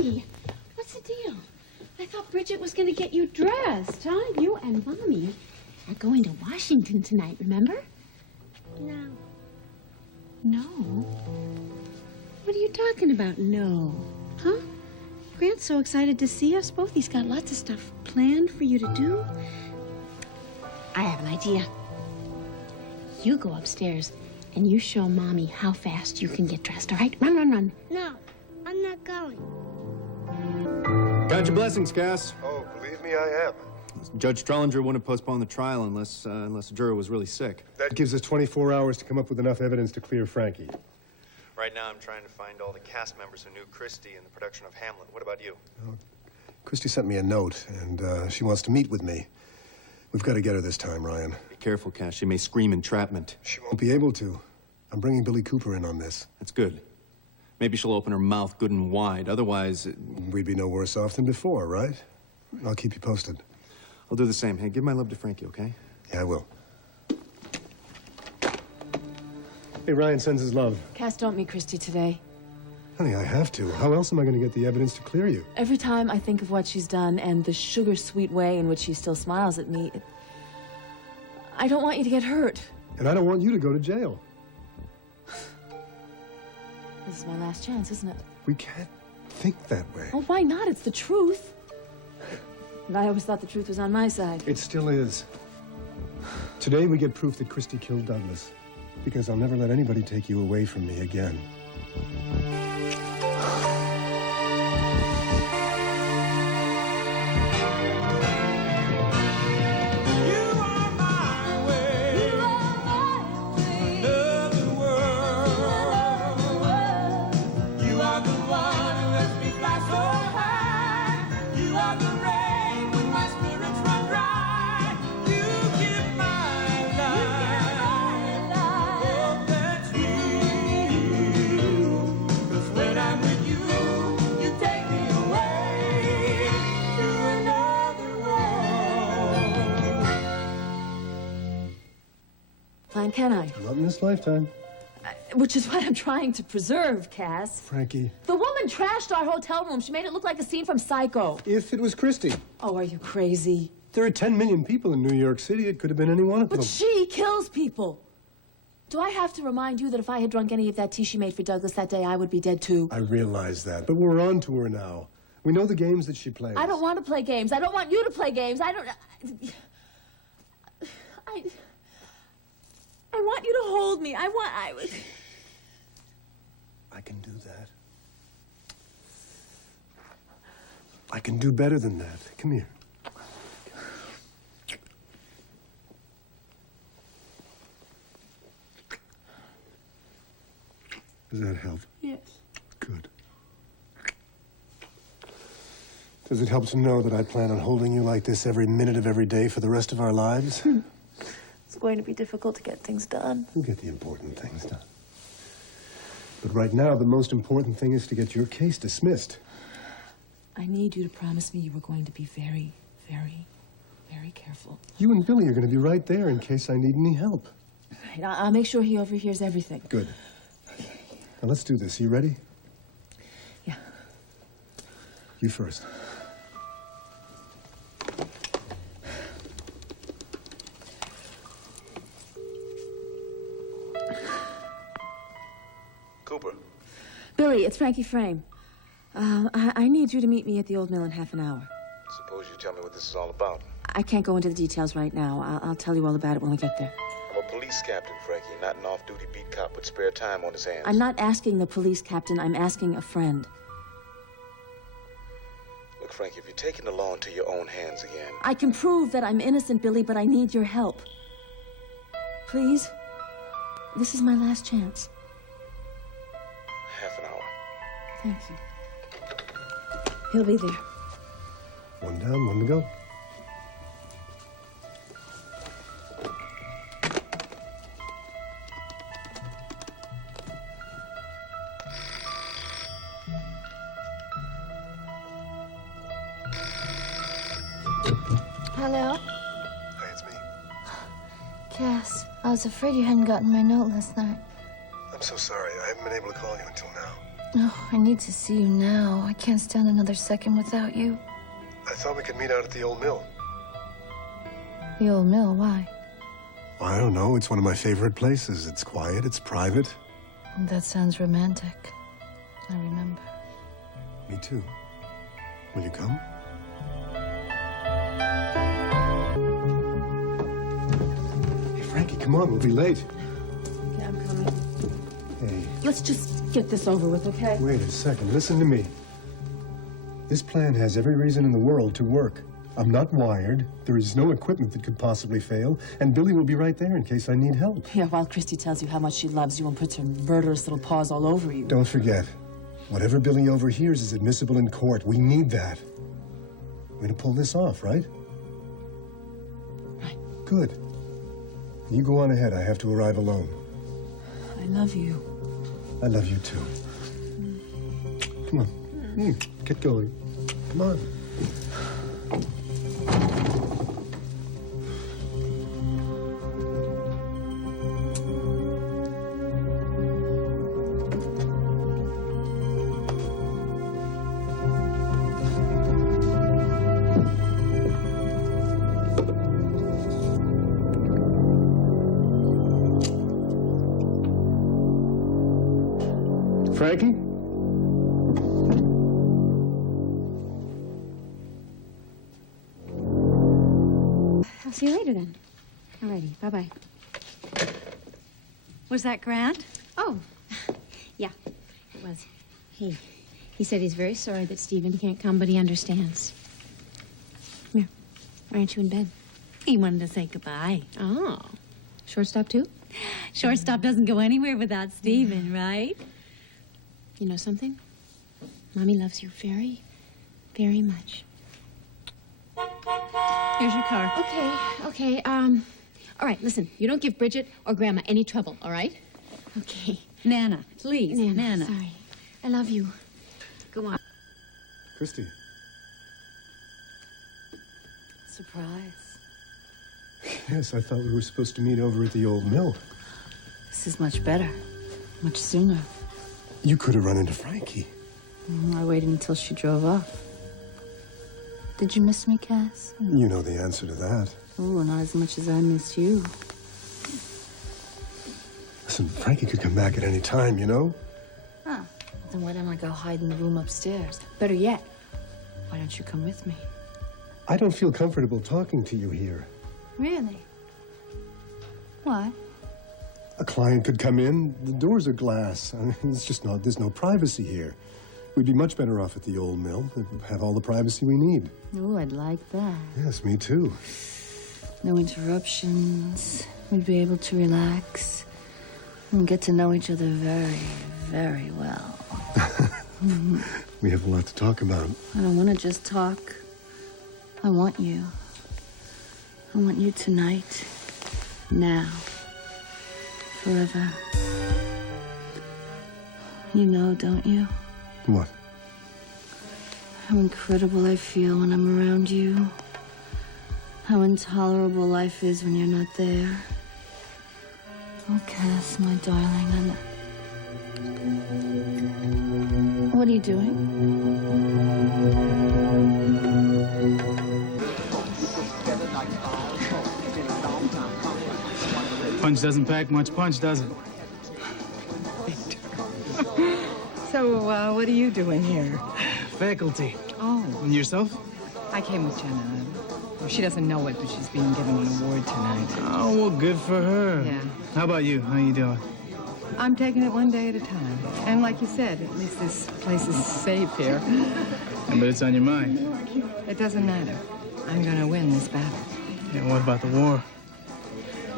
Hey, what's the deal? I thought Bridget was going to get you dressed, huh? You and Mommy are going to Washington tonight, remember? No. No? What are you talking about, no? Huh? Grant's so excited to see us both. He's got lots of stuff planned for you to do. I have an idea. You go upstairs and you show Mommy how fast you can get dressed, all right? Run, run, run. No, I'm not going. Got your blessings, Cass. Oh, believe me, I have. Judge Strellinger wouldn't postpone the trial unless the juror was really sick. That gives us 24 hours to come up with enough evidence to clear Frankie. Right now, I'm trying to find all the cast members who knew Christie in the production of Hamlet. What about you? Christy sent me a note, and she wants to meet with me. We've got to get her this time, Ryan. Be careful, Cass. She may scream entrapment. She won't be able to. I'm bringing Billy Cooper in on this. That's good. Maybe she'll open her mouth good and wide. Otherwise... We'd be no worse off than before, right? I'll keep you posted. I'll do the same. Hey, give my love to Frankie, okay? Yeah, I will. Hey, Ryan sends his love. Cass, don't meet Christy today. Honey, I have to. How else am I going to get the evidence to clear you? Every time I think of what she's done and the sugar-sweet way in which she still smiles at me, I don't want you to get hurt. And I don't want you to go to jail. This is my last chance, isn't it? We can't think that way. Oh, why not? It's the truth. And I always thought the truth was on my side. It still is. Today we get proof that Christy killed Douglas. Because I'll never let anybody take you away from me again. Can I? Not in this lifetime. Which is what I'm trying to preserve, Cass. Frankie. The woman trashed our hotel room. She made it look like a scene from Psycho. If it was Christy. Oh, are you crazy? There are 10 million people in New York City. It could have been any one of them. But she kills people. Do I have to remind you that if I had drunk any of that tea she made for Douglas that day, I would be dead too? I realize that, but we're on to her now. We know the games that she plays. I don't want to play games. I don't want you to play games. I want you to hold me. I can do that. I can do better than that. Come here. Does that help? Yes. Good. Does it help to know that I plan on holding you like this every minute of every day for the rest of our lives? It's going to be difficult to get things done. We'll get the important things done. But right now, the most important thing is to get your case dismissed. I need you to promise me you were going to be very, very, very careful. You and Billy are going to be right there in case I need any help. Right, I'll make sure he overhears everything. Good. Now, let's do this. You ready? Yeah. You first. Cooper. Billy, it's Frankie Frame. I need you to meet me at the old mill in half an hour. Suppose you tell me what this is all about. I can't go into the details right now. I'll tell you all about it when we get there. I'm a police captain, Frankie, not an off-duty beat cop with spare time on his hands. I'm not asking the police captain. I'm asking a friend. Look, Frankie, if you're taking the law into your own hands again... I can prove that I'm innocent, Billy, but I need your help. Please? This is my last chance. Half an hour. Thank you. He'll be there. One down, one to go. Hello? Hi, it's me. Cass, I was afraid you hadn't gotten my note last night. I'm so sorry. I haven't been able to call you until now. Oh, I need to see you now. I can't stand another second without you. I thought we could meet out at the old mill. The old mill, why? I don't know. It's one of my favorite places. It's quiet, it's private. That sounds romantic. I remember. Me too. Will you come? Hey, Frankie, come on. We'll be late. Okay, I'm coming. Hey, Let's just get this over with, okay? wait a second. Listen to me. This plan has every reason in the world to work. I'm not wired. There is no equipment that could possibly fail. And Billy will be right there in case I need help. Yeah, while Christy tells you how much she loves you and puts her murderous little paws all over you. Don't forget, whatever Billy overhears is admissible in court. We need that. We're going to pull this off, right? Right. Good. You go on ahead. I have to arrive alone. I love you. I love you too. Come on. Get going. Come on. Frankie? I'll see you later then. Alrighty, bye-bye. Was that Grant? Oh, yeah, it was. He said he's very sorry that Stephen can't come, but he understands. Come here. Why aren't you in bed? He wanted to say goodbye. Oh. Shortstop too? Shortstop doesn't go anywhere without Stephen, right? You know something? Mommy loves you very, very much. Here's your car. Okay. All right, listen. You don't give Bridget or Grandma any trouble, all right? Okay. Nana, please. Nana. Sorry. I love you. Go on. Christy. Surprise. Yes, I thought we were supposed to meet over at the old mill. This is much better. Much sooner. You could have run into Frankie. I waited until she drove off. Did you miss me, Cass? You know the answer to that. Oh, not as much as I miss you. Listen, Frankie could come back at any time, you know? Huh. Then why don't I go hide in the room upstairs? Better yet, why don't you come with me? I don't feel comfortable talking to you here. Really? Why? A client could come in. The doors are glass. I mean, it's just not, there's no privacy here. We'd be much better off at the old mill. Have all the privacy we need. Oh, I'd like that. Yes, me too. No interruptions. We'd be able to relax and get to know each other very, very well. We have a lot to talk about. I don't want to just talk. I want you. I want you tonight. Now. Forever. You know, don't you? What? How incredible I feel when I'm around you. How intolerable life is when you're not there. Oh, Cass, my darling, What are you doing? Punch doesn't pack much punch, does it? So, what are you doing here? Faculty. Oh, And yourself? I came with Jenna. She doesn't know it, but she's being given an award tonight. Oh, well, good for her. Yeah. How about you? How you doing? I'm taking it one day at a time. And like you said, at least this place is safe here. But it's on your mind. It doesn't matter. I'm gonna win this battle. Yeah, what about the war?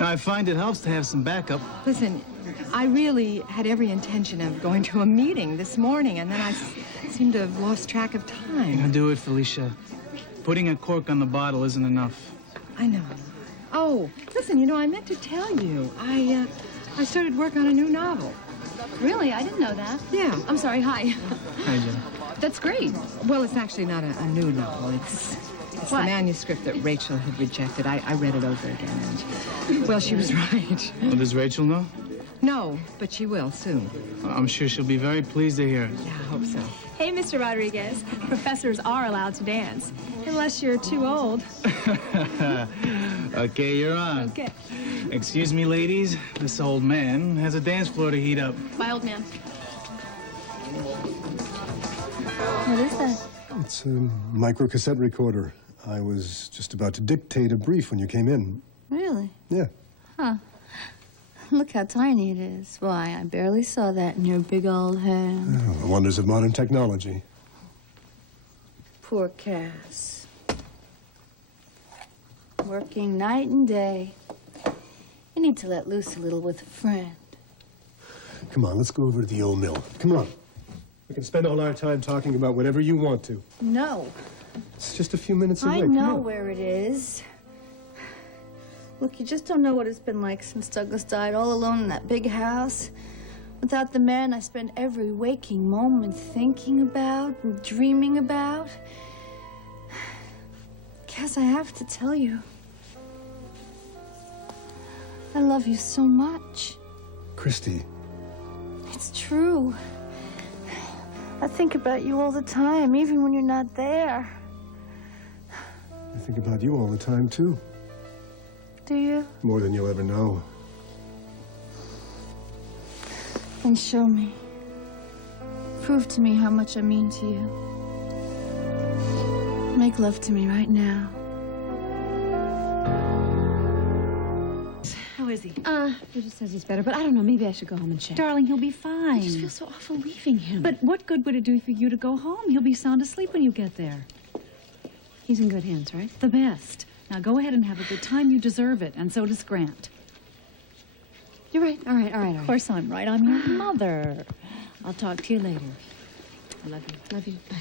Now, I find it helps to have some backup. Listen, I really had every intention of going to a meeting this morning, and then I seem to have lost track of time. Now, do it, Felicia. Putting a cork on the bottle isn't enough. I know. Oh, listen, you know, I meant to tell you. I started work on a new novel. Really? I didn't know that. Yeah. I'm sorry, hi. Hi, Jen. That's great. Well, it's actually not a new novel. It's the manuscript that Rachel had rejected. I read it over again, and, well, she was right. Well, does Rachel know? No, but she will soon. I'm sure she'll be very pleased to hear it. Yeah, I hope so. Hey, Mr. Rodriguez. Professors are allowed to dance, unless you're too old. Okay, you're on. Okay. Excuse me, ladies. This old man has a dance floor to heat up. Bye, old man. What is that? It's a micro-cassette recorder. I was just about to dictate a brief when you came in. Really? Yeah. Huh. Look how tiny it is. Why, I barely saw that in your big old hand. Oh, the wonders of modern technology. Poor Cass. Working night and day. You need to let loose a little with a friend. Come on, let's go over to the old mill. Come on. We can spend all our time talking about whatever you want to. No. It's just a few minutes away. I Come know on. where it is. Look, you just don't know what it's been like since Douglas died, all alone in that big house. Without the man I spend every waking moment thinking about and dreaming about. Cass, I have to tell you. I love you so much. Christy. It's true. I think about you all the time, even when you're not there. I think about you all the time, too. Do you? More than you'll ever know. Then show me. Prove to me how much I mean to you. Make love to me right now. How is he? He just says he's better, but I don't know. Maybe I should go home and check. Darling, he'll be fine. I just feel so awful leaving him. But what good would it do for you to go home? He'll be sound asleep when you get there. he's in good hands, right? The best. Now go ahead and have a good time. You deserve it, and so does Grant. You're right. All right. Of course I'm right. I'm your mother. I'll talk to you later. I love you. Love you. Bye.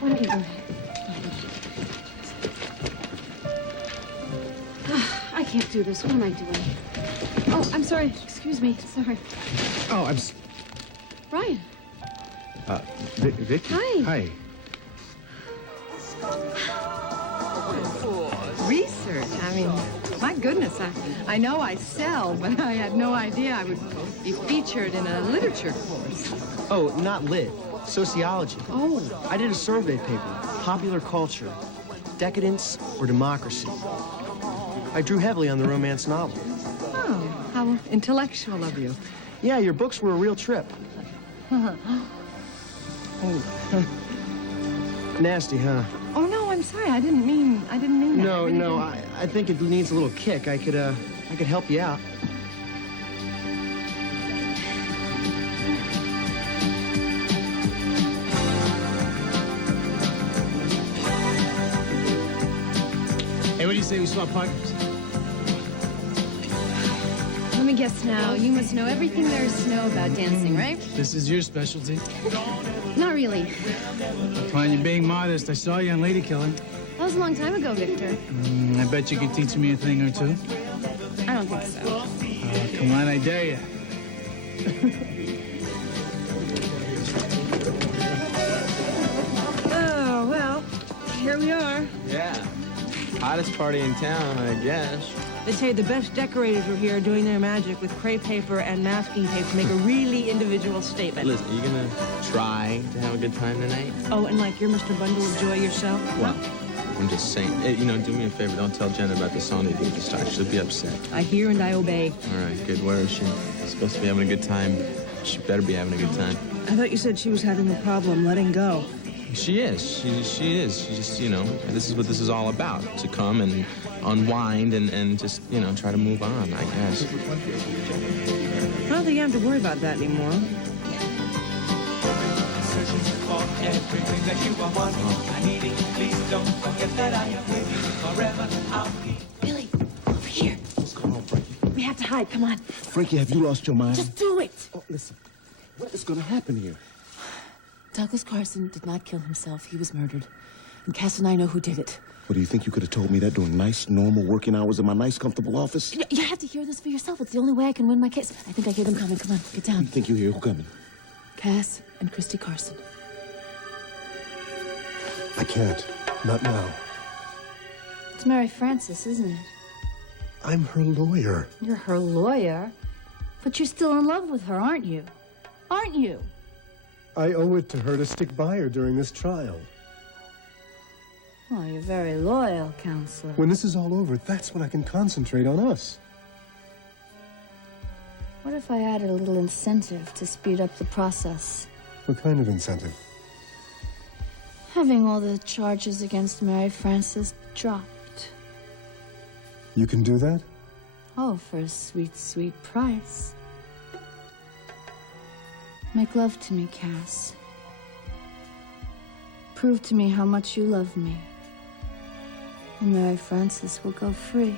Why don't you go ahead? I can't do this. What am I doing? Oh, I'm sorry. Excuse me. Sorry. Oh, Ryan. Vicky. Hi. Hi. Research. I mean, my goodness, I know I sell, but I had no idea I would be featured in a literature course. Oh, not lit. Sociology. Oh. I did a survey paper. Popular culture. Decadence or democracy. I drew heavily on the romance novel. Oh, how intellectual of you. Yeah, your books were a real trip. Nasty, huh? Oh, no, I'm sorry. I didn't mean that. No, I really no, didn't. I think it needs a little kick. I could help you out. Hey, what do you say we swap partners? Let me guess now. You must know everything there is to know about dancing, right? This is your specialty. Not really. Fine, you're being modest. I saw you on Lady Killing. That was a long time ago, Victor. I bet you could teach me a thing or two. I don't think so. Come on, I dare you. Oh, well, here we are. Yeah. Hottest party in town, I guess. They say the best decorators are here doing their magic with crepe paper and masking tape to make a really individual statement. Listen, are you gonna try to have a good time tonight? Oh, and like you're Mr. Bundle of Joy yourself? Well, I'm just saying. Hey, you know, do me a favor. Don't tell Jen about the song you did at the start. She'll be upset. I hear and I obey. All right, good. Where is she? She's supposed to be having a good time. She better be having a good time. I thought you said she was having a problem letting go. She is. She is. She just, you know, this is what this is all about. To come and unwind and just, you know, try to move on, I guess. Well, that you have to worry about that anymore. Billy, over here. What's going on, Frankie? We have to hide. Come on. Frankie, have you lost your mind? Just do it. Oh, listen. What is going to happen here? Douglas Carson did not kill himself. He was murdered. And Cass and I know who did it. What, do you think you could have told me that during nice, normal working hours in my nice, comfortable office? You have to hear this for yourself. It's the only way I can win my case. I think I hear them coming. Come on, get down. You think you hear who coming? Cass and Christy Carson. I can't. Not now. It's Mary Frances, isn't it? I'm her lawyer. You're her lawyer, but you're still in love with her, aren't you? Aren't you? I owe it to her to stick by her during this trial. Oh, you're very loyal, Counselor. When this is all over, that's when I can concentrate on us. What if I added a little incentive to speed up the process? What kind of incentive? Having all the charges against Mary Frances dropped. You can do that? Oh, for a sweet, sweet price. Make love to me, Cass. Prove to me how much you love me. And Mary Frances will go free.